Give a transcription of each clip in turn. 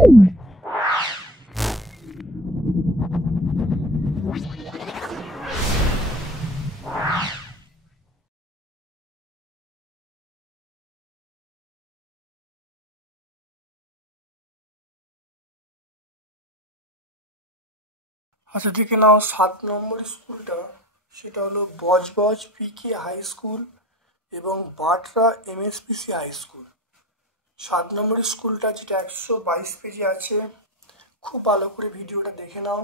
আচ্ছা, দেখে নাও 7 নম্বর স্কুলটা, সেটা হলো বজবজ পিকে হাই স্কুল এবং বাটরা এমএসপিসি হাই স্কুল। 7 নম্বর স্কুলটা, যেটা 122 পেজে আছে। খুব ভালো করে ভিডিওটা দেখে নাও,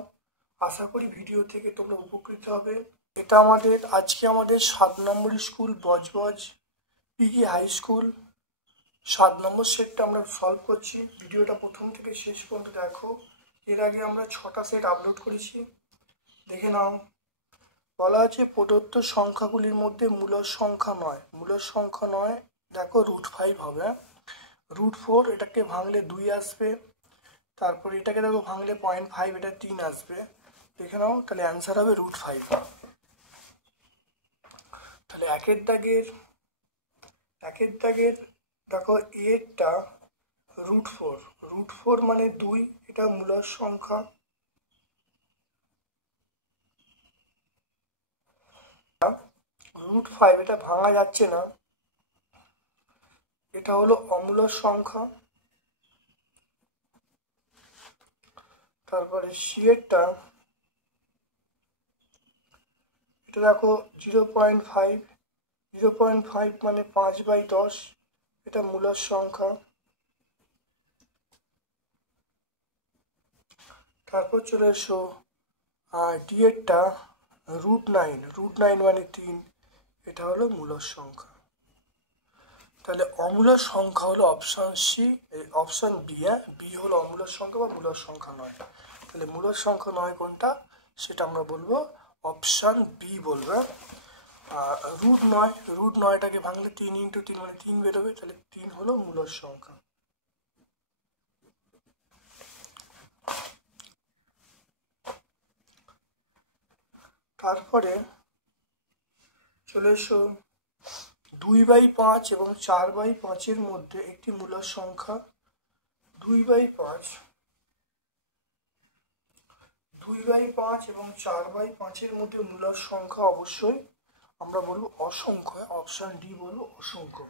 আশা করি ভিডিও থেকে তোমরা উপকৃত হবে। এটা আজকে আমাদের 7 নম্বর স্কুল বজবজ পিকে হাই স্কুল 7 নম্বর সেটটা আমরা সলভ করছি। ভিডিওটা প্রথম থেকে শেষ পর্যন্ত দেখো। এর আগে আমরা 6টা সেট আপলোড করেছি, দেখে নাও। বলা আছে প্রদত্ত সংখ্যাগুলির মধ্যে মূলদ সংখ্যা নয়, দেখো √5 হবে। √4 এটাকে ভাঙলে 2 আসবে। তারপর এটাকে দেখো ভাঙলে 0.5, এটা 3 আসবে। দেখে নাও, তাহলে অ্যান্সার হবে √5। তাহলে একের দাগের দেখো এরটা √4 মানে 2, এটা মূলদ সংখ্যা। √5 এটা ভাঙা যাচ্ছে না, এটা হলো অমূলদ সংখ্যা। তারপরে সিয়েরটা, এটা দেখো 0.5 মানে 5/10, এটা মূলদ সংখ্যা। তারপর চলে এসো ডি এরটা √9 মানে 3, এটা হলো মূলদ সংখ্যা। তাহলে অমূলদ সংখ্যা হলো option C, option B. B হলো অমূলদ সংখ্যা বা মূলদ সংখ্যা নয়। তাহলে মূলদ সংখ্যা নয় কোনটা, সেটা আমরা বলবো অপশন বি বলবো। √9টাকে ভাঙলে 3 × 3 মানে 3 বেরোবে, তাহলে 3 হলো মূলদ সংখ্যা। তারপরে চলে এসো 2/5 এবং 4/5 মধ্যে একটি মূলদ সংখ্যা। 2/5 এবং 4/5 মধ্যে মূলদ সংখ্যা অবশ্যই আমরা বলবো অসংখ্য। অপশন ডি বলবো অসংখ্য।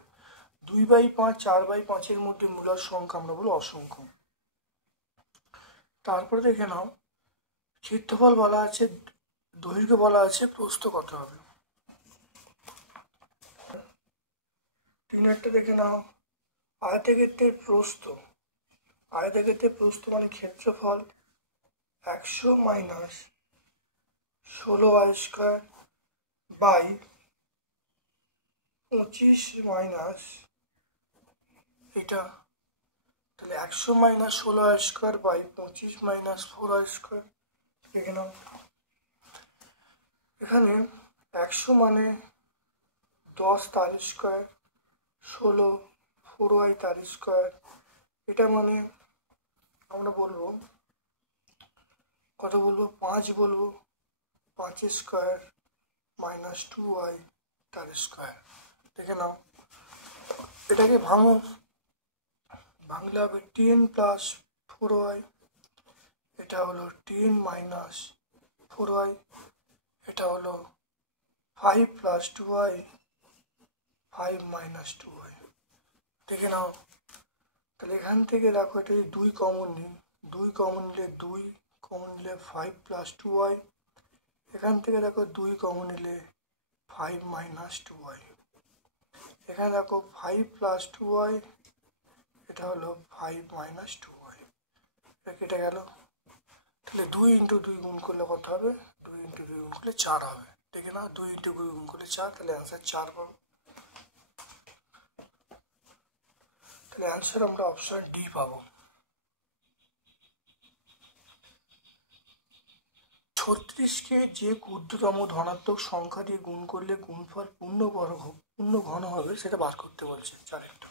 2/5 4/5 মধ্যে মূলদ সংখ্যা আমরা বলবো অসংখ্য। তারপরে দেখে নাও, ক্ষেত্রফল বলা আছে, দৈর্ঘ্য বলা আছে, প্রস্থ কত হবে। 3 দেখে নাও, আয়তক্ষেত্রের প্রস্থ মানে ক্ষেত্রফল 100 - 16y² বাই 25 এটা। তাহলে 100 - 16y² বাই 25 - 4y²। দেখে নাও, এখানে 100 মানে 10 তার স্কোয়ার, 16 4y তার স্কোয়ার। এটা মানে আমরা বলবো কত বলবো, 5 বলবো, 5² - 2y তার স্কোয়ার। দেখে নাও, এটাকে ভাঙলে হবে 10 + 4y, এটা হলো 10 - 4y, এটা হলো 5 + 2y, 5 - 2y। দেখে নাও, তাহলে এখান থেকে দেখো, এটা 2 কমন নিই, 2 কমন নিলে 2 কমন নিলে 5 + 2y। এখান থেকে দেখো 2 কমন নিলে 5 - 2y। এখানে দেখো 5 + 2y, এটা হলো 5 - 2y। এটা কেটে গেল। তাহলে 2 × 2 গুণ করলে কত হবে, 2 × 2 গুণ করলে 4 হবে। দেখে নাও, 2 × 2 গুণ করলে 4, তাহলে অ্যান্সার 4 পাবো। তাহলে অ্যান্সার আমরা অপশন ডি পাবো। 36কে যে ক্ষুদ্রতম ধনাত্মক সংখ্যা দিয়ে গুণ করলে গুণফল পূর্ণ ঘন হবে, সেটা বার করতে বলছে। চারেরটা,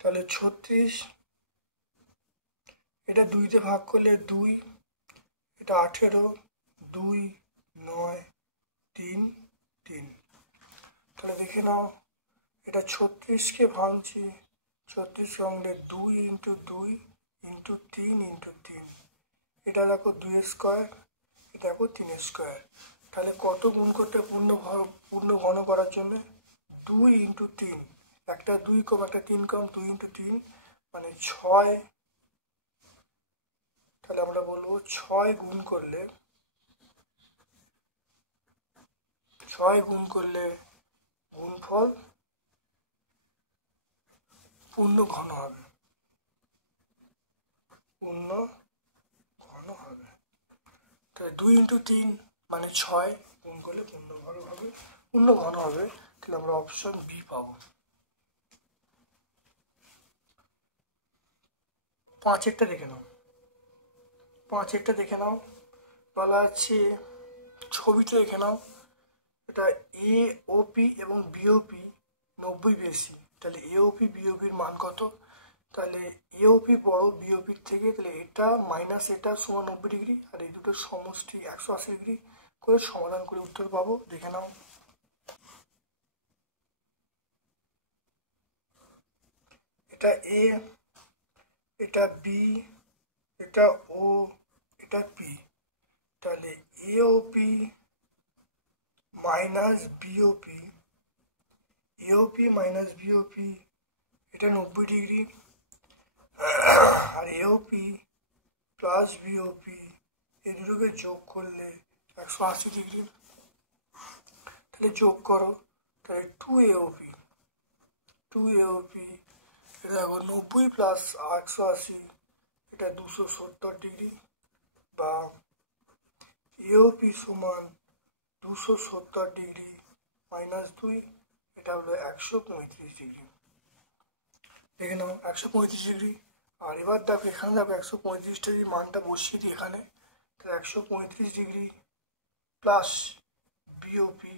তাহলে 36 এটা 2 তে ভাগ করলে 2, এটা 18, 2, 9, 3, 3। তাহলে দেখে নাও, এটা 36কে ভাঙছি, 36 ভাঙলে 2 ইন্টু 2 ইন্টু 3 ইন্টু 3। এটা দেখো 2 স্কোয়ার, এটা দেখো 3 স্কোয়ার। তাহলে কত গুণ করতে পূর্ণ ঘন করার জন্য? 2 ইন্টু 3, একটা 2 কম একটা 3 কম, 2 ইন্টু 3 মানে 6। তাহলে আমরা বলবো 6 গুণ করলে গুণফল পূর্ণ ঘন হবে, পূর্ণ ঘন হবে। তাহলে 2 ইন্টু 3 মানে 6 গুণ করলে পূর্ণ ঘন হবে, পূর্ণ ঘন হবে। তাহলে আমরা অপশন বি পাবো। 5-এরটা দেখে নাও, 5-এরটা দেখে নাও। বলা আছে, ছবিতে দেখে নাও, এটা এ ও পি এবং বিওপি 90 বেশি। তাহলে এওপি বিওপির মান কত? তাহলে এওপি বড় বিওপির থেকে, তাহলে এটা মাইনাস এটা সমান 90 ডিগ্রি, আর এই দুটোর সমষ্টি 180 ডিগ্রি করে সমাধান করে উত্তর পাবো। দেখে নাও, এটা এ, এটা বি, এটা ও, এটা পি। তাহলে AOP minus BOP, AOP minus BOP এটা 90 ডিগ্রি, আর এওপি প্লাস বিওপি এই দুটোকে যোগ করলে 180 ডিগ্রি। তাহলে যোগ করো, তাহলে 2 এওপি, এটা দেখো 90 প্লাস 180 এটা 270 ডিগ্রি, বা এওপি সমান 270 ডিগ্রি মাইনাস 2, এটা হলো 135 ডিগ্রি। দেখে নাও 135 ডিগ্রি। আর এবার দেখো এখানে দেখো 135 ডিগ্রি মানটা বসিয়ে দিই এখানে, তাহলে 135 ডিগ্রি প্লাস বিওপি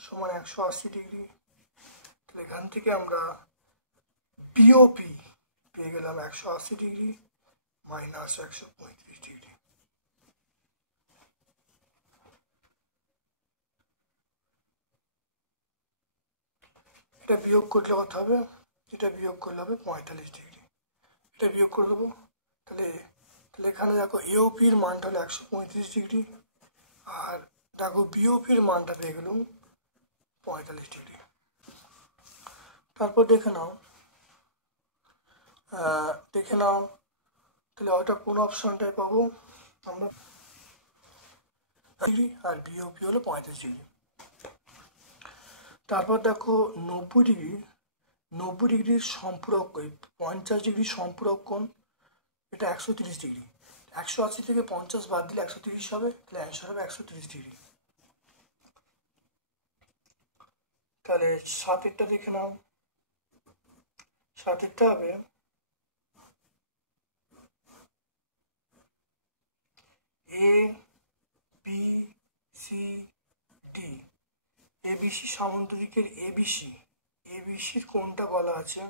সমান 180 ডিগ্রি। তাহলে এখান থেকে আমরা বিওপি পেয়ে গেলাম 180 ডিগ্রি মাইনাস 135 ডিগ্রি। এটা বিয়োগ করলে কত হবে? এটা বিয়োগ করলে হবে 45 ডিগ্রি। এটা বিয়োগ করে দেবো। তাহলে এখানে দেখো এওপির মানটা হলো 135 ডিগ্রি, আর দেখো বিওপির মানটা পেয়ে গেলাম 45 ডিগ্রি। তারপর দেখে নাও, তাহলে ওটা কোন অপশনটায় পাবো আমরা? ডিগ্রি আর বিওপি হলো 35 ডিগ্রি। তারপর দেখো 90 ডিগ্রির সম্পূরক, 50 ডিগ্রি সম্পূরক কোণ, এটা 130 ডিগ্রি। 180 থেকে 50 বাদ দিলে 130 হবে, তাহলে অ্যান্সার হবে 130 ডিগ্রি। তাহলে 7-এরটা দেখে নাও, 7-এরটা হবে A B C D, ABC সামুদ্রিকের এবিসির কোণটা বলা আছে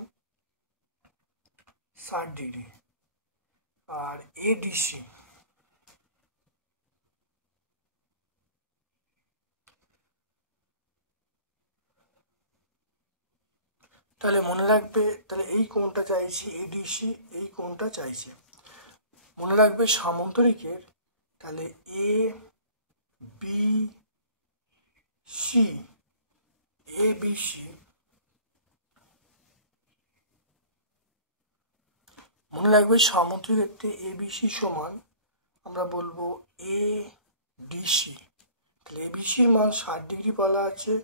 60 ডিগ্রি, আর এডিসি তাহলে মনে রাখবে, তাহলে এই কোণটা চাইছি এডিসি, এই কোণটা চাইছে। মনে রাখবে সামুদ্রিকের, তাহলে এ বি সি, এবিসি, মনে রাখবে সামুদ্রিক ক্ষেত্রে এবিসি সমান আমরা বলবো এ ডিসি। তাহলে এবিসির মান 60 ডিগ্রি বলা আছে,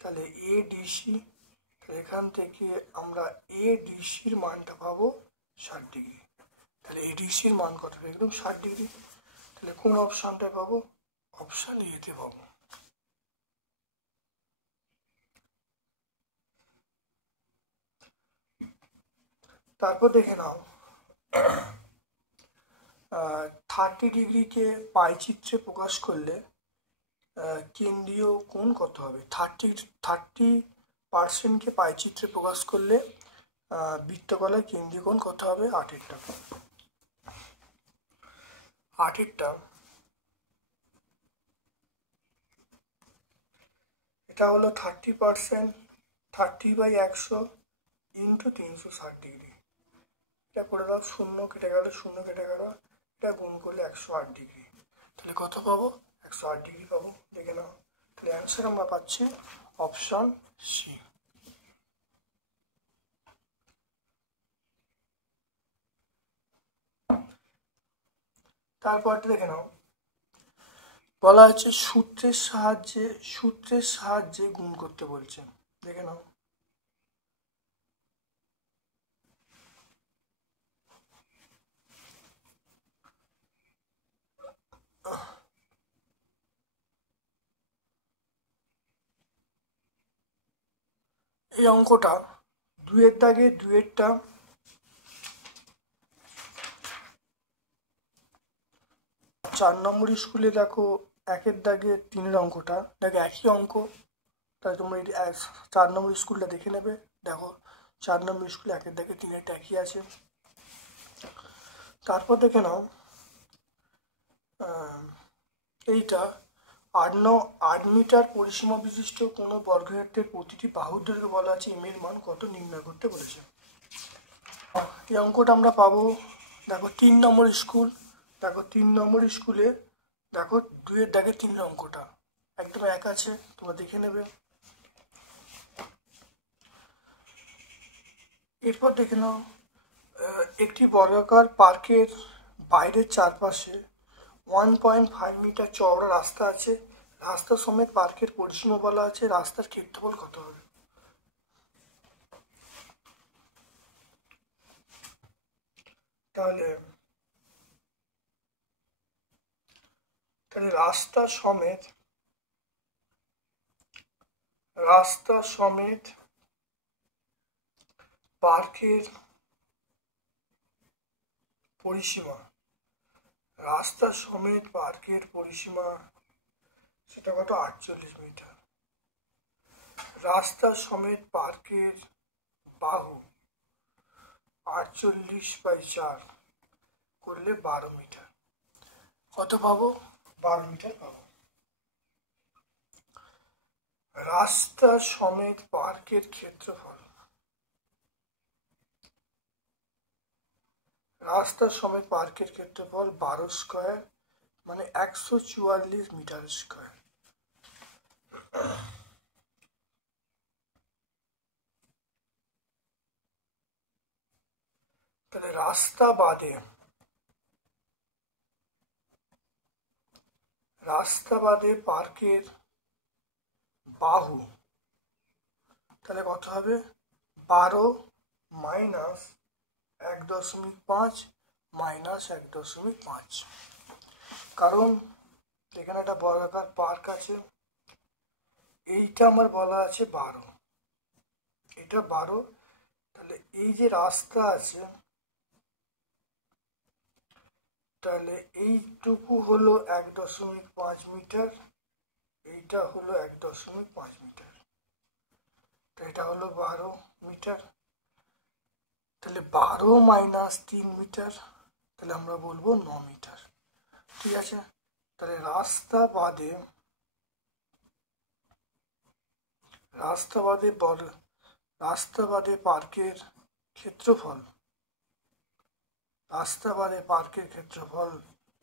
তাহলে এ ডিসি, তাহলে এখান থেকে আমরা এ ডিসির মানটা পাবো 60 ডিগ্রি। তাহলে এ ডিসির মান কত পেয়ে গেলাম? 60 ডিগ্রি। তাহলে কোন অপশানটা পাবো? অপশান এতে পাবো। তারপর দেখে নাও, 30 ডিগ্রিকে পাই চিত্রে প্রকাশ করলে কেন্দ্রীয় কোণ কত হবে? 30% পাই চিত্রে প্রকাশ করলে বৃত্তকলার কেন্দ্রীয় কোণ কত হবে? 8 টাকা। 8-এরটা, এটা হলো 30%, 30/100 ইন্টু 360 ডিগ্রি। এটা করে দাও, শূন্য কেটে গেল, শূন্য কেটে গেল, এটা গুণ করলে 108 ডিগ্রি। তাহলে কত পাবো? 108 ডিগ্রি পাবো। দেখে নাও, তাহলে অ্যান্সার আমরা পাচ্ছি অপশন সি। তারপরটা দেখে নাও, বলা হচ্ছে সূত্রের সাহায্যে গুণ করতে বলছে। দেখে নাও, এই অঙ্কটা 2-এর দাগে 2-এরটা, 4 নম্বর স্কুলে দেখো 1-এর দাগে 3-এর অঙ্কটা, দেখো একই অঙ্ক। তাহলে তোমরা এই 4 নম্বর স্কুলটা দেখে নেবে। দেখো 4 নম্বর স্কুলে 1-এর দাগে 3-এরটা একই আছে। তারপর দেখে নাও, এইটা 8 মিটার পরিসীমা বিশিষ্ট কোনো বর্গক্ষেত্রের প্রতিটি বাহুর দৈর্ঘ্য বলা আছে এম এর মান কত নির্ণয় করতে বলেছে। এই অঙ্কটা আমরা পাবো, দেখো 3 নম্বর স্কুল, দেখো 3 নম্বর স্কুলে দেখো 2-এর দাগে 3-এর অঙ্কটা একদম এক আছে, তোমরা দেখে নেবে। এরপর দেখে নাও, একটি বর্গাকার পার্কের বাইরের চারপাশে 1.5 মিটার চওড়া রাস্তা আছে। রাস্তা সমেত পার্কের পরিসীমা বলা আছে, রাস্তার ক্ষেত্রফল কত হবে? তাহলে রাস্তা সমেত পার্কের পরিসীমা, রাস্তা সমেত পার্কের পরিসীমা সেটা কত? 48 মিটার। রাস্তা সমেত পার্কের বাহু 48/4 করলে 12 মিটার। কত পাবো? 12 মিটার পাবো। রাস্তা সমেত পার্কের ক্ষেত্রফল, রাস্তা সমেত পার্কের ক্ষেত্রফল 12 স্কয়ার মানে 144 মিটার স্কয়ার। তাহলে রাস্তা বাদে পার্কের বাহু তাহলে কত হবে? 12 মাইনাস 1.5 মাইনাস 1.5, কারণ এখানে একটা বর্গাকার পার্ক আছে, এইটা আমার বলা আছে 12, এটা 12। তাহলে এই যে রাস্তা আছে, তাহলে এইটুকু হলো 1.5 মিটার, এইটা হলো 1.5 মিটার, তো এটা হলো 12 মিটার। তাহলে 12 মাইনাস 3 মিটার, তাহলে আমরা বলবো 9 মিটার। ঠিক আছে, তাহলে রাস্তা বাদে পার্কের ক্ষেত্রফল,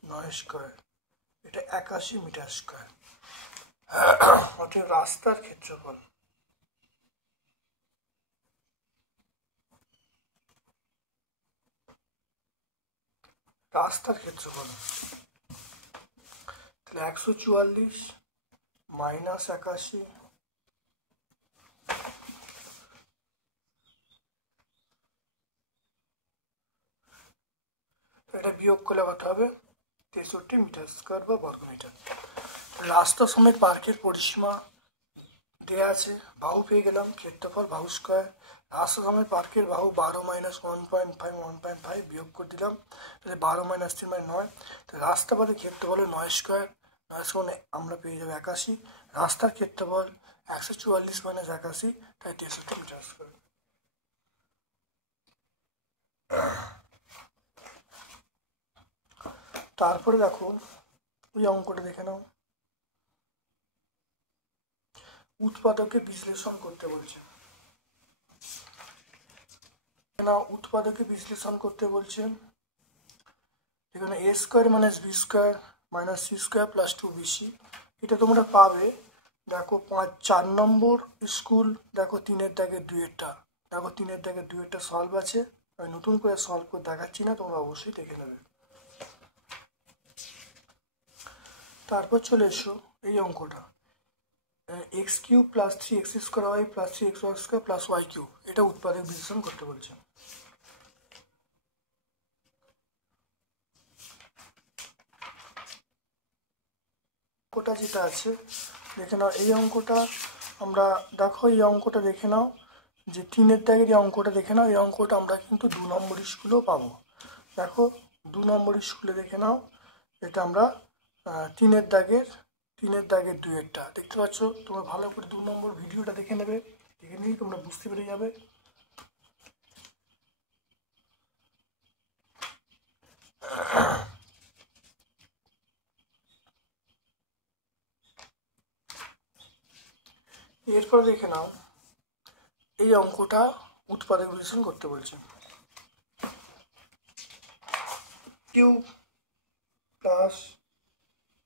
9 স্কয়ার, এটা 81 মিটার স্কয়ার। অর্থাৎ রাস্তার ক্ষেত্রফল, তাহলে 144 মাইনাস 81, এটা বিয়োগ করলে কত হবে? 63 মিটার স্কয়ার বা বর্গ মিটার। রাস্তা সমেত পার্কের পরিসীমা দেওয়া আছে, বাহু পেয়ে গেলাম, ক্ষেত্রফল বাহু স্কয়ার। রাস্তা সমেত পার্কের বাহু 12 মাইনাস 1.5 বিয়োগ করে দিলাম, তাহলে 12 মাইনাস 3 মানে 9। তাহলে রাস্তা বাদে ক্ষেত্রফল 9 স্কয়ার, 9 স্কয়ার আমরা পেয়ে যাবো 81। রাস্তার ক্ষেত্রফল 144 মাইনাস 81, তাই 63 মিটার স্কয়ার। তারপরে দেখো ওই অঙ্কটা দেখে নাও, উৎপাদকে বিশ্লেষণ করতে বলছে না, উৎপাদকে বিশ্লেষণ করতে বলছে। এখানে a square minus b square minus c square plus 2bc, এটা তোমরা পাবে। দেখো 4 নম্বর স্কুল, দেখো 3-এর দাগের 2-এরটা, দেখো 3-এর দাগের 2-এরটা সলভ আছে, আমি নতুন করে সলভ করে দেখাচ্ছি না, তোমরা অবশ্যই দেখে নেবে। তারপর চলে এসো এই অঙ্কটা, x cube plus 3x square y plus 3xy square plus y cube, এটা উৎপাদক বিশ্লেষণ করতে বলছে। অঙ্কটা যেটা আছে দেখে নাও, এই অঙ্কটা আমরা দেখো, এই অঙ্কটা দেখে নাও যে 3-এর দাগের এই অঙ্কটা দেখে নাও, এই অঙ্কটা আমরা কিন্তু 2 নম্বর স্কুলেও পাবো। দেখো 2 নম্বর স্কুলে দেখে নাও, এটা আমরা 3-এর দাগের 2-এরটা দেখতে পাচ্ছ। তোমরা ভালো করে 2 নম্বর ভিডিওটা দেখে নেবে, দেখে নিয়ে তোমরা বুঝতে পেরে যাবে। এরপর দেখে নাও এই অঙ্কটা উৎপাদক বিশ্লেষণ করতে বলছে। Cube plus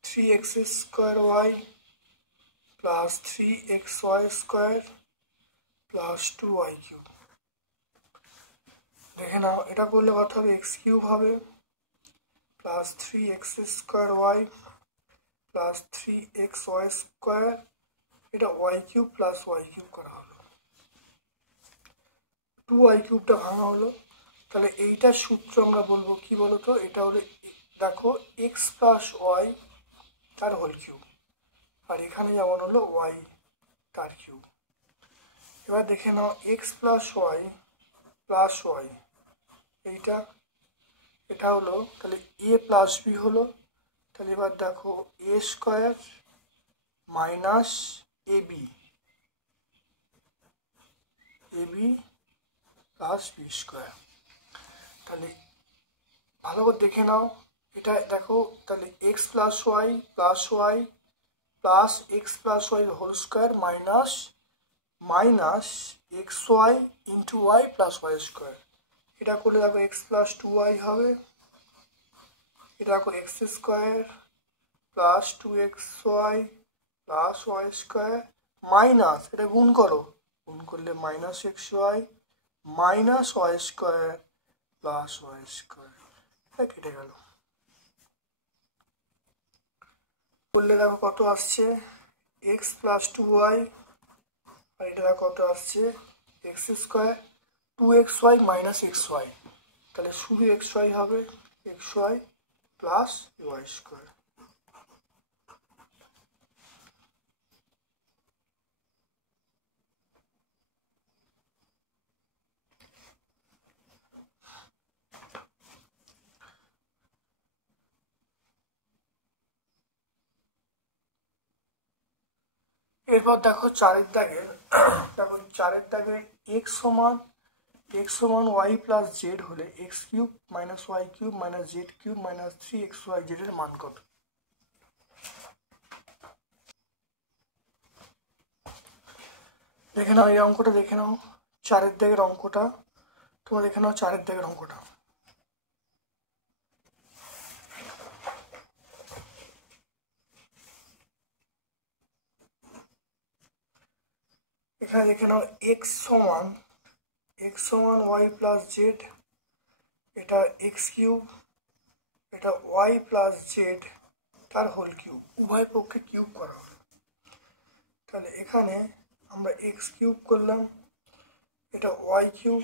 3x square y plus 3xy square plus 2y cube, দেখে নাও এটা করলে কত হবে, এক্স কিউব হবে plus 3x square y plus 3xy square, এটা y cube plus y cube করা হলো, 2y কিউবটা ভাঙা হলো। তাহলে এইটার সূত্র আমরা বলবো কি বলতো, এটা হলো দেখো এক্স প্লাস ওয়াই তার হোল কিউব, আর এখানে যেমন হলো ওয়াই তার কিউব। এবার দেখে নাও এক্স প্লাস ওয়াই এইটা, এটা হলো তাহলে এ প্লাস বি হলো। তাহলে এবার দেখো a square minus a b plus b square. তাহলে ভালো করে দেখে নাও, এটা দেখো তাহলে x plus y plus x plus y whole square minus x y into y plus y square, এটা করলে দেখো এক্স প্লাস 2y হবে, এটা দেখো x square plus 2xy plus y square minus, এটা গুণ করো, গুণ করলে minus x y minus y square plus y square, এটা কেটে গেল। করলে দেখো কত আসছে, এক্স প্লাস 2y, আর এটা দেখো কত আসছে x square 2xy minus x y, তাহলে শুধু এক্স ওয়াই হবে, x y plus y square. এরপর দেখো 4-এর দাগে, দেখো 4-এর দাগে এক্স সমান ওয়াই প্লাস জেড হলে x cube minus y cube minus z cube minus 3xy জেডের মান কত। দেখে নাও এই অঙ্কটা, দেখে নাও 4-এর দাগের অঙ্কটা, তোমরা দেখে নাও 4-এর দাগের অঙ্কটা। এখানে দেখে নাও এক্স সমান ওয়াই প্লাস জেড, এটা এক্স কিউব, এটা ওয়াই প্লাস জেড তার হোল কিউব, উভয় পক্ষে কিউব করা হলো। তাহলে এখানে আমরা এক্স কিউব করলাম, এটা ওয়াই কিউব,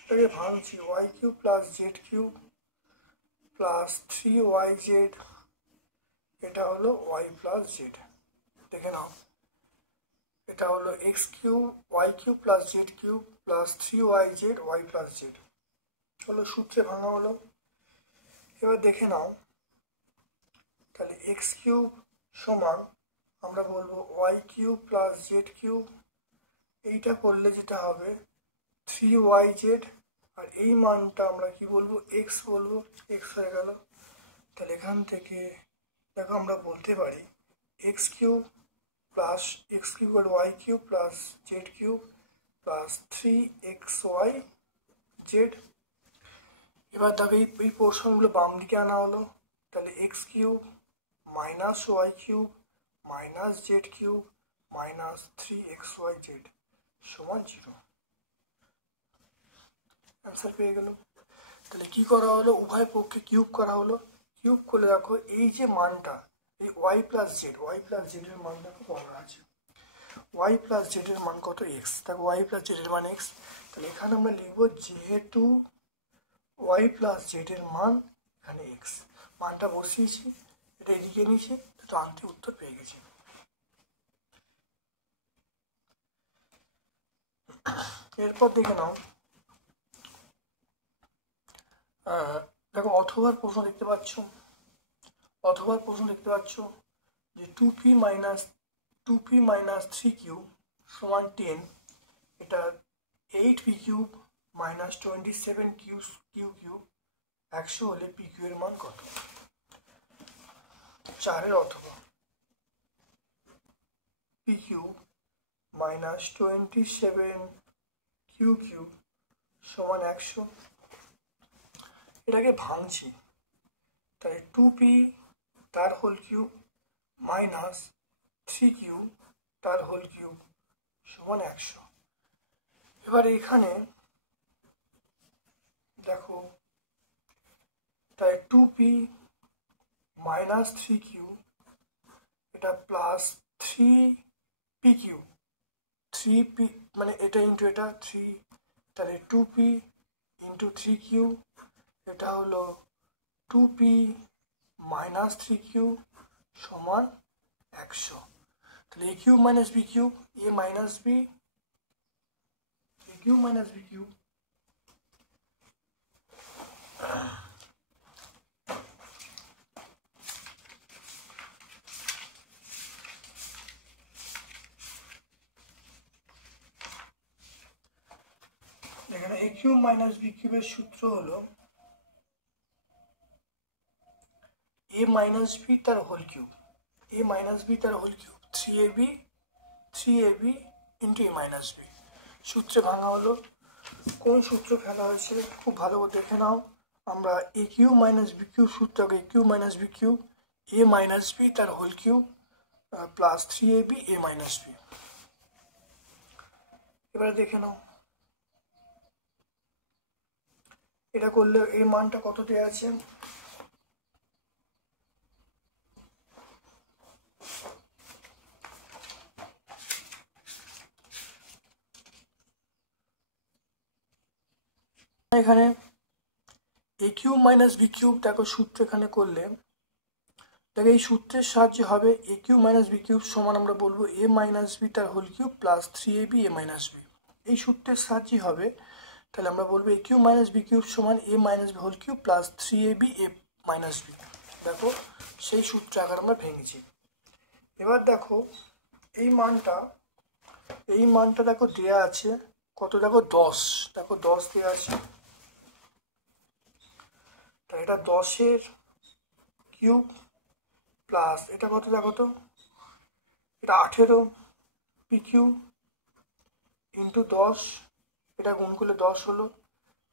এটাকে ভাঙছি y cube plus z cube plus 3yz, এটা হলো ওয়াই প্লাস জেড। দেখে নাও এটা হলো x cube y cube plus z cube plus 3yz y plus z, হলো সূত্রে ভাঙা হলো। এবার দেখে নাও তাহলে এক্স কিউব সমান আমরা বলবো y cube plus z cube, এইটা করলে যেটা হবে 3yz, আর এই মানটা আমরা কি বলবো এক্স বলবো, এক্স হয়ে গেল। তাহলে এখান থেকে দেখো আমরা বলতে পারি x cube plus x cube y cube plus z cube plus 3xy z. এবার দেখো এই পোর্শনগুলো বাম দিকে আনা হলো, তাহলে x cube minus y cube minus z cube minus 3xy z সমান 0। অ্যান্সার পেয়ে গেল। তাহলে কি করা হলো, উভয় পক্ষে কিউব করা হলো। কিউব করলে দেখো এই যে মানটা, এই ওয়াই প্লাস জেডের মান দেখো বলা আছে। ওয়াই প্লাস জেডের মান কত, এক্স। দেখো ওয়াই প্লাস জেডের মান এক্স, তাহলে এখানে আমরা লিখবো যেহেতু ওয়াই প্লাস জেডের মান এখানে এক্স, মানটা বসিয়েছি, এটা এদিকে নিয়েছি, তো আনতে উত্তর পেয়ে গেছি। এরপর দেখে নাও, দেখো অথবার প্রশ্ন দেখতে পাচ্ছ যে 2p মাইনাস 3q সমান 10, এটা 8p cube minus 27q cube 100 হলে pq এর মান কত। 4-এর অথবা p cube minus 27q cube সমান 100, এটাকে ভাঙছি, তাই 2p তার হোল কিউব মাইনাস 3q তার হোল কিউব সমান 100। এবার এখানে দেখো, তাই 2p মাইনাস 3q এটা প্লাস 3p কিউব, 3p মানে এটা ইন্টু এটা 3, তাহলে 2p ইন্টু 3q, এটা হলো 2p মাইনাস 3q সমান 100। তাহলে এ কিউব মাইনাস বি কিউব, এ মাইনাস বি, এ কিউব মাইনাস বি কিউব, এখানে এ কিউব মাইনাস বি কিউবের সূত্র হলো এ মাইনাস বি তার হোল কিউব, এ মাইনাস বি তার হোল কিউব 3ab ইন্টু এ মাইনাস বি। সূত্রে ভাঙা হলো, কোন সূত্র ফেলা হয়েছে খুব ভালো করে দেখে নাও। আমরা এ কিউব মাইনাস বি কিউব সূত্রকে এ কিউব মাইনাস বি কিউব এ মাইনাস বি তার whole cube plus 3ab a minus B. এবারে দেখে নাও এটা করলে এই মানটা কত দেওয়া আছে, এখানে a cube minus b cube দেখো সূত্র এখানে করলে দেখো এই সূত্রের সাহায্যে হবে a cube minus b cube সমান আমরা বলবো এ মাইনাস বি তার whole cube plus 3ab a minus b. এই সূত্রের সাহায্যে হবে, তাহলে আমরা বলবো a cube minus b cube সমান a minus b whole cube plus 3ab a minus b. দেখো সেই সূত্র আকার আমরা ভেঙেছি। এবার দেখো এই মানটা দেখো দেয়া আছে কত, দেখো 10, দেখো 10 দেওয়া আছে, তাই এটা 10-এর কিউব প্লাস এটা কত দেখো তো, এটা 18p কিউব ইন্টু 10, এটা গুণ করলে 10 হলো,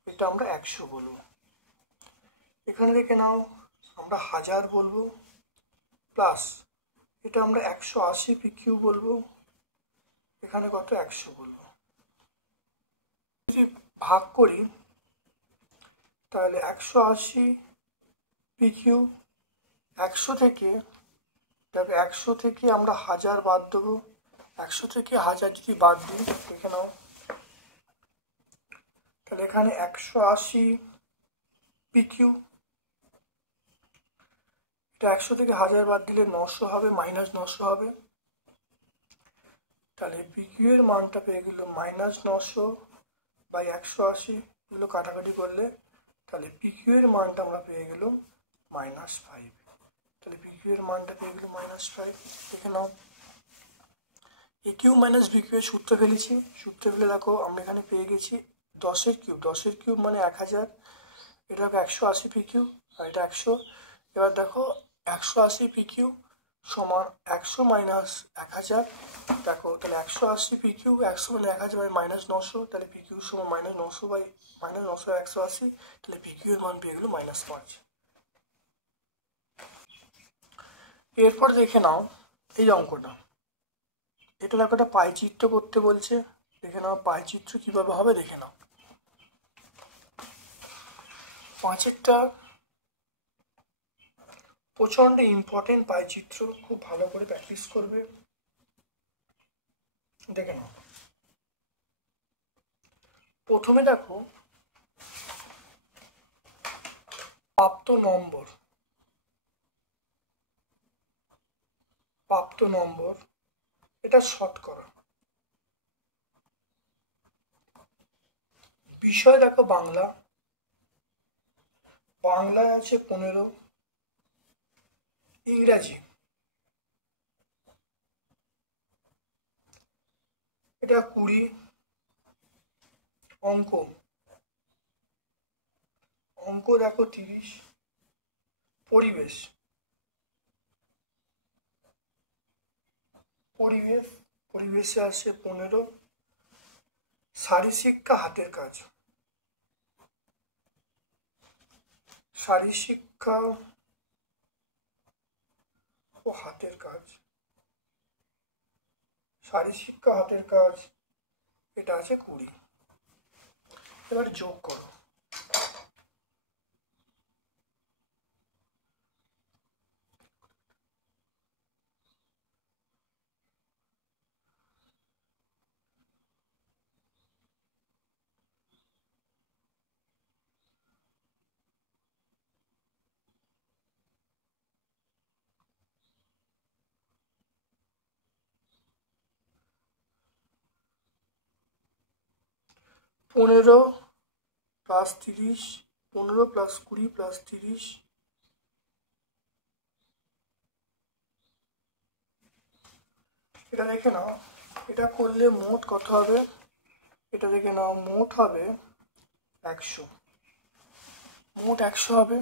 এটা আমরা 100 বলবো। এখানে দেখে নাও আমরা 1000 বলবো প্লাস এটা আমরা 180p কিউব বলবো, এখানে কত 100 বলবো। যদি ভাগ করি তাহলে 180p কিউব 100 থেকে, দেখো 100 থেকে আমরা 1000 বাদ দেবো, 100 থেকে 1000 যদি বাদ দিই দেখে নাও, তাহলে এখানে 180p কিউব, এটা 100 থেকে 1000 বাদ দিলে 900 হবে, মাইনাস 900 হবে, তাহলে পি কিউ এর মানটা পেয়ে গেল মাইনাস 900 বাই 180, এগুলো কাটাকাটি করলে তাহলে পি কিউ এর মানটা আমরা পেয়ে গেল -5। তাহলে পি কিউ এর মানটা পেয়ে গেল -5। দেখে নাও এ কিউ মাইনাস বি কিউ এর সূত্র ফেলেছি, সূত্র ফেলে দেখো আমরা এখানে পেয়ে গেছি 10-এর কিউব মানে 1000, এটা হবে 180p কিউব আর এটা 100, এবার দেখো 180 PQ সমান 100 মাইনাস 1000। দেখো তাহলে 180 PQ 100 মানে 1000 বাই মাইনাস 900, তাহলে PQ সমান মাইনাস 900 বাই মাইনাস 900 180, তাহলে PQ এর মান পেয়ে গেল -5। এরপর দেখে নাও এই অঙ্কটা, এটা দেখো একটা পাইচিত্র করতে বলছে। দেখে নাও পাইচিত্র কিভাবে হবে দেখে নাও। 5-এরটা প্রচন্ড ইম্পর্টেন্ট পাইচিত্র, খুব ভালো করে প্র্যাকটিস করবে। দেখে নাও প্রথমে দেখো প্রাপ্ত নম্বর এটা শর্ট করো। বিষয় দেখো বাংলায় আছে 15, ইংরাজি এটা 20, অঙ্ক দেখো 30, পরিবেশে আসে 15, শারীরশিক্ষা ও হাতের কাজ এটা আছে 20। এবার যোগ করো। পনেরো প্লাস 30, 15 প্লাস 20 প্লাস 30, এটা দেখে নাও। এটা করলে মোট কত হবে, এটা দেখে নাও মোট হবে 100, হবে।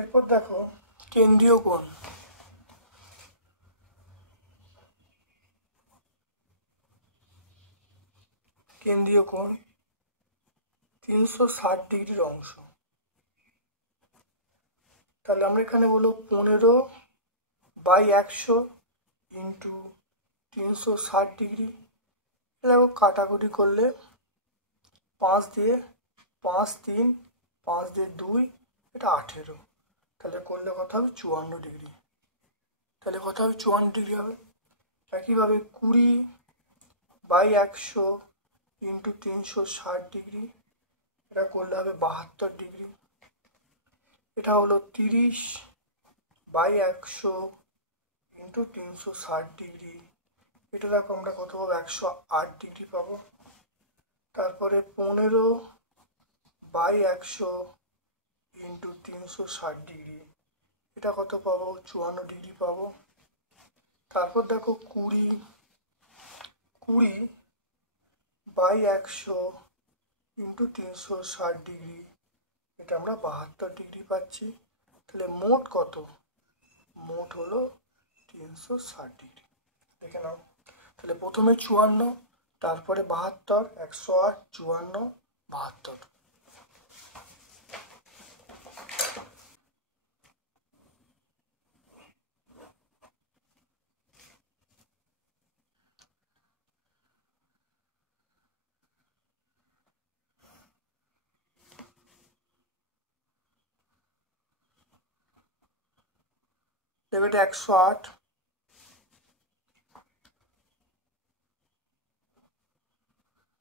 এরপর দেখো কেন্দ্রীয় কোণ, কেন্দ্রীয় কোণ 360 ডিগ্রির অংশ। তাহলে আমরা এখানে বলবো 15/100 ইন্টু 360 ডিগ্রি। দেখো কাটাকুটি করলে 5 দিয়ে 5 3 5 দিয়ে 2, এটা 18, তাহলে করলে কত হবে 54 ডিগ্রি। তাহলে কত হবে 54 ডিগ্রি হবে। একইভাবে 20/100 ইন্টু 360 ডিগ্রি, এটা করলে হবে 72 ডিগ্রি। এটা হলো 30/100 ইন্টু 360 ডিগ্রি, এটা দেখো আমরা কত পাবো 108 ডিগ্রি পাবো। তারপরে 15/100 ইন্টু 360 ডিগ্রি, এটা কত পাবো 54 ডিগ্রি পাবো। তারপর দেখো 20/100 ইন্টু 360 ডিগ্রি, এটা আমরা 72 ডিগ্রি পাচ্ছি। তাহলে মোট কত, মোট হলো 360 ডিগ্রি। দেখে নাও তাহলে প্রথমে 54, তারপরে 72, 108, 54, 72। এটা 108,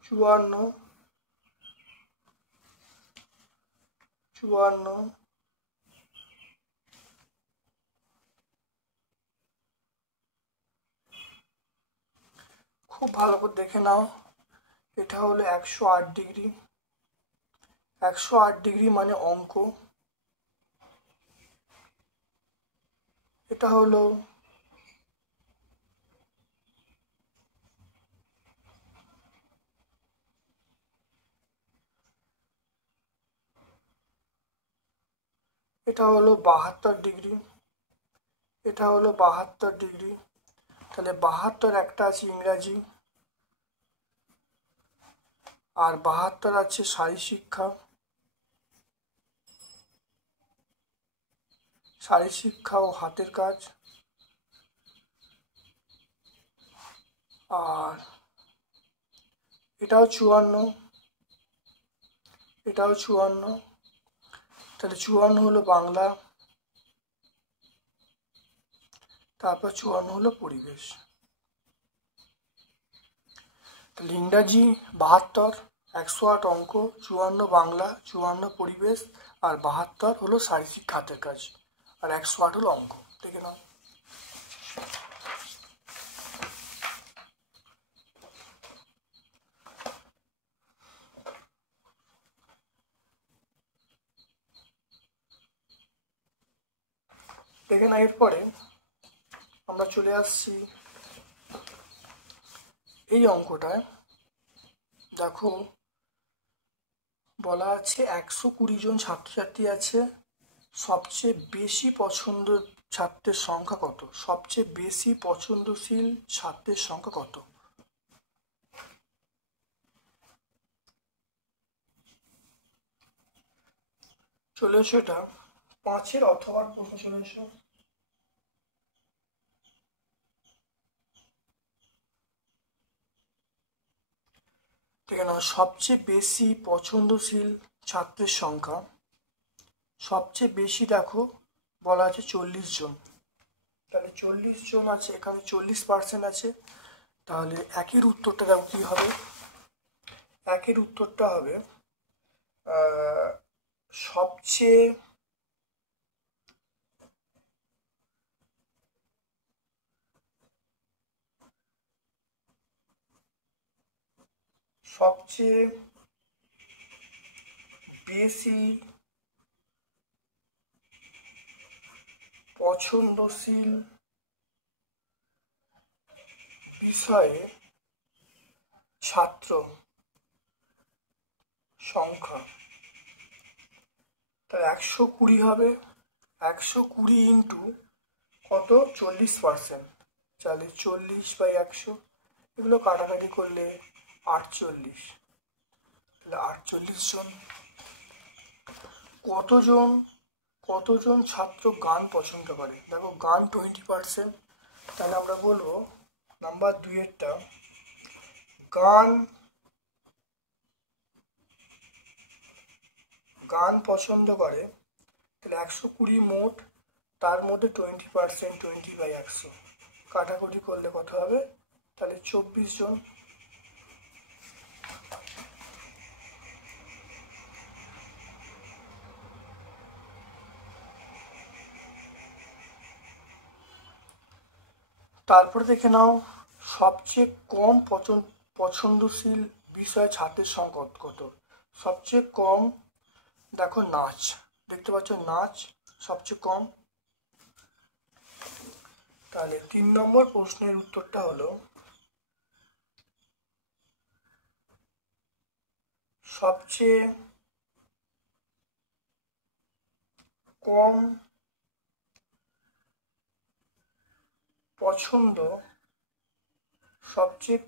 54, 54, খুব ভালো করে দেখে নাও। এটা হলো 108 ডিগ্রি, 108 ডিগ্রি মানে অঙ্ক, এটা হলো এটা হলো 72 ডিগ্রি, এটা হলো 72 ডিগ্রি। তাহলে 72 একটা আছে ইংরাজি, আর 72 আছে শারীরশিক্ষা। শারীরশিক্ষা ও হাতের কাজ। আর এটাও 54, এটাও 54। তাহলে 54 হলো বাংলা, তারপর 54 হলো পরিবেশ। তাহলে ইংরাজি 72, 108 অঙ্ক, 54 বাংলা, 54 পরিবেশ, আর 72 হলো শারীরিক হাতের কাজ, আর 108 হলো অঙ্ক। দেখে নাও। দেখে না, এরপরে আমরা চলে আসছি এই অঙ্কটায়। দেখো বলা আছে 120 জন ছাত্রছাত্রী আছে, সবচেয়ে বেশি পছন্দের ছাত্রের সংখ্যা কত? সবচেয়ে বেশি পছন্দশীল ছাত্রের সংখ্যা কত? চলে এসো, এটা 5-এর অথবা প্রশ্ন চলে এসো। ঠিক আছে, সবচেয়ে বেশি পছন্দশীল ছাত্রের সংখ্যা সবচেয়ে বেশি দেখো বলা আছে 40 জন। তাহলে 40 জন আছে, এখানে 40% আছে। তাহলে একের উত্তরটা দেখো কি হবে। একের উত্তরটা হবে সবচেয়ে সবচেয়ে বেশি পছন্দশীল বিষয়ে ছাত্র সংখ্যা। তাহলে 120 হবে, 120 ইন্টু কত? 40%। তাহলে 40/100, এগুলো কাটাকাটি করলে 48। তাহলে 48 জন। কতজন ছাত্র গান পছন্দ করে? দেখো গান 20%। তাহলে আমরা বলবো নাম্বার 2-এরটা, গান পছন্দ করে। তাহলে 120 মোট, তার মধ্যে 20%, 20/100 কাটাকুটি করলে কত হবে? তাহলে 24 জন। তারপরে দেখে নাও সবচেয়ে কম পছন্দশীল বিষয় ছাত্রের সংখ্যা কত? সবচেয়ে কম দেখো নাচ, দেখতে পাচ্ছ নাচ সবচেয়ে কম। তাহলে 3 নম্বর প্রশ্নের উত্তরটা হলো সবচেয়ে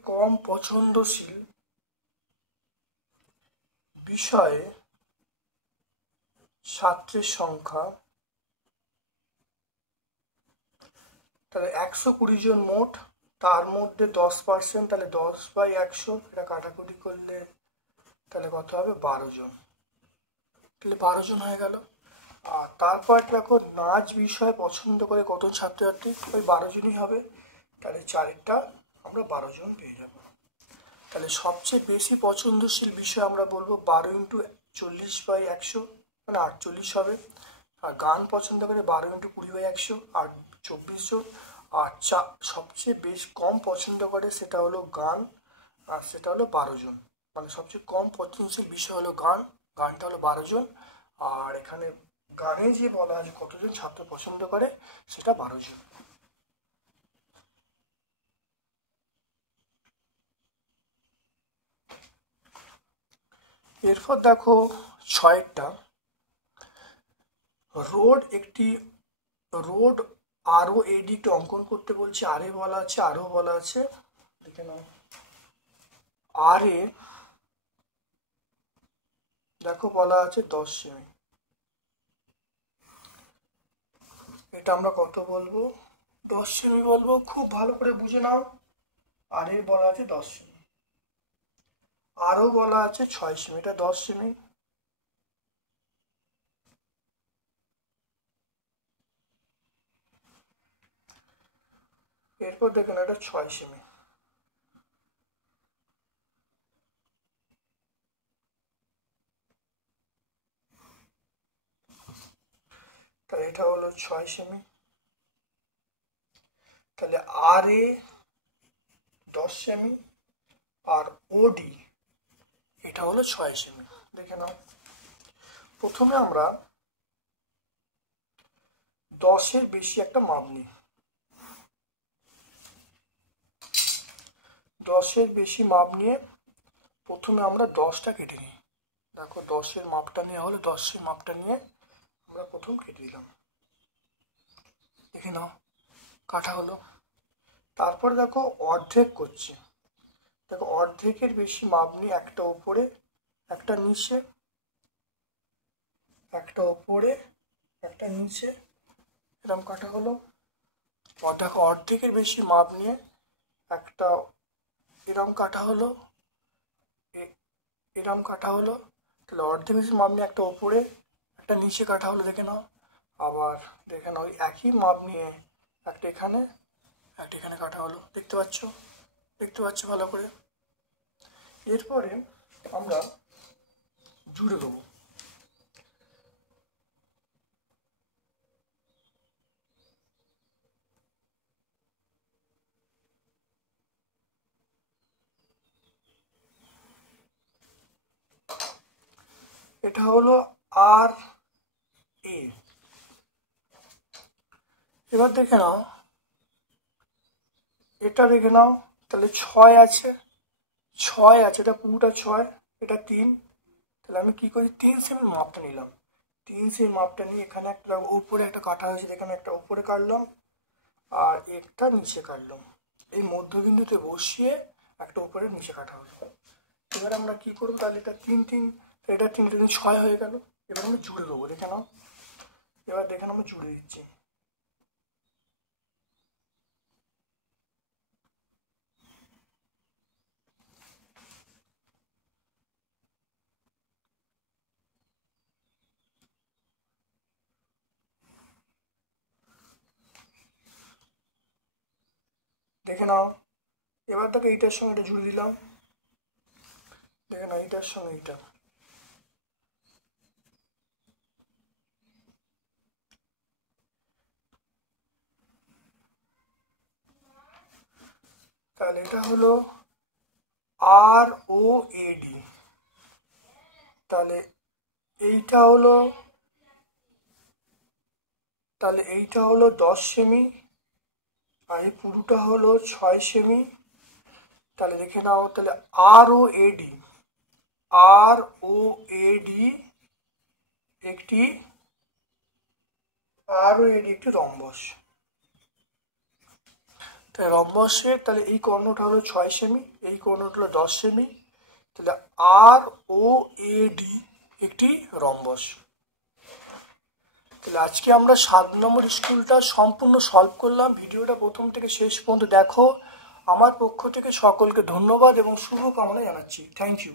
কম পছন্দশীল বিষয়ে ছাত্রের সংখ্যা। তাহলে 120 জন মোট, তার মধ্যে 10%, তাহলে 10/100, এটা কাটাকুটি করলে তাহলে কত হবে? 12 জন। তাহলে 12 জন হয়ে গেল। আর তারপর দেখো নাচ বিষয় পছন্দ করে কত ছাত্রছাত্রী? ওই 12 জনই হবে। তাহলে 4-টা আমরা 12 জন পেয়ে যাব। তাহলে সবচেয়ে বেশি পছন্দশীল বিষয় আমরা বলবো 12 ইন্টু 40/100, মানে 48 হবে। আর গান পছন্দ করে 12 ইন্টু 20/100, আর 24 জন। আর সবচেয়ে কম পছন্দ করে সেটা হলো গান, আর সেটা হলো 12 জন। মানে সবচেয়ে কম পছন্দশীল বিষয় হলো গান, গানটা হলো 12 জন। আর এখানে গানে যে বলা আছে কতজন ছাত্র পছন্দ করে, সেটা 12 জন। এরপর দেখো 6টা, রোড আরও এডি একটু অঙ্কন করতে বলছে। আরে বলা আছে, আরও বলা আছে, দেখে নাও। আরে দেখো বলা আছে 10 সেমি। এটা আমরা কত বলবো? 10 সেমি বলবো। খুব ভালো করে বুঝে নাও। আরে বলা আছে 10 সেমি, আরও বলা আছে 6 সেমি। এটা 10 সেমি। এরপর দেখেন এটা 6 সেমি। তাহলে এটা হলো 6 সেমি। তাহলে আর এ 10 সেমি আর ওডি এটা হলো 6 সেমি। দেখে নাও। প্রথমে আমরা 10-এর বেশি একটা মাপ নিই। 10-এর বেশি মাপ নিয়ে প্রথমে আমরা 10টা কেটে নিই। দেখো 10-এর মাপটা নেওয়া হলো, 10-এর মাপটা নিয়ে আমরা প্রথম কেটে দিলাম। দেখে নাও, কাটা হলো। তারপরে দেখো অর্ধেক করছে। দেখো অর্ধেকের বেশি মাপ নিয়ে একটা উপরে একটা নিচে, একটা উপরে একটা নিচে, এরকম কাটা হলো। দেখো অর্ধেকের বেশি মাপ নিয়ে একটা এরম কাটা হলো, এরম কাটা হলো। তাহলে অর্ধেক বেশি মাপ নিয়ে একটা উপরে একটা নিচে কাটা হলো। দেখে নাও। আবার দেখে নাও, ওই একই মাপ নিয়ে একটা এখানে একটা এখানে কাটা হলো। দেখতে পাচ্ছ ভালো করে। এরপরে আমরা জুড়ে দেবো। এটা হলো আর এ। এবার দেখে নাও, এটা দেখে নাও। তাহলে 6 আছে, এটা পুরোটা 6, এটা 3। তাহলে আমি কি করি, 3 সেমি মাপটা নিলাম। 3 সেমি মাপটা নিয়ে এখানে একটা উপরে একটা কাটা হয়েছে, এখানে একটা উপরে কাটলাম আর একটা নিচে কাটলাম। এই মধ্যবিন্দুতে বসিয়ে একটা উপরে নিচে কাটা হলো। এবার আমরা কি করবো, তাহলে এটা 3 এটা 3 6 হয়ে গেল। এবার আমরা জুড়ে দেবো। দেখে নাও। এবার দেখে নাও, আমরা জুড়ে দিচ্ছি। দেখে নাও। এবার দেখো এইটার সঙ্গে এটা জুড়ে দিলাম। দেখে নাও, এইটার সঙ্গে এইটা। তাহলে এটা হলো আর ও এডি। তাহলে এইটা হলো 10 সেমি আর এই পুরোটা হলো 6 সেমি। তাহলে দেখে নাও, তাহলে আর ও এডি একটি রম্বস। তাহলে রম্বসের তাহলে এই কর্ণটা হলো 6 সেমি, এই কর্ণটা হলো 10 সেমি। তাহলে আর ও এডি একটি রম্বস। তাহলে আজকে আমরা 7 নম্বর স্কুলটা সম্পূর্ণ সলভ করলাম। ভিডিওটা প্রথম থেকে শেষ পর্যন্ত দেখো। আমার পক্ষ থেকে সকলকে ধন্যবাদ এবং শুভকামনা জানাচ্ছি। Thank you.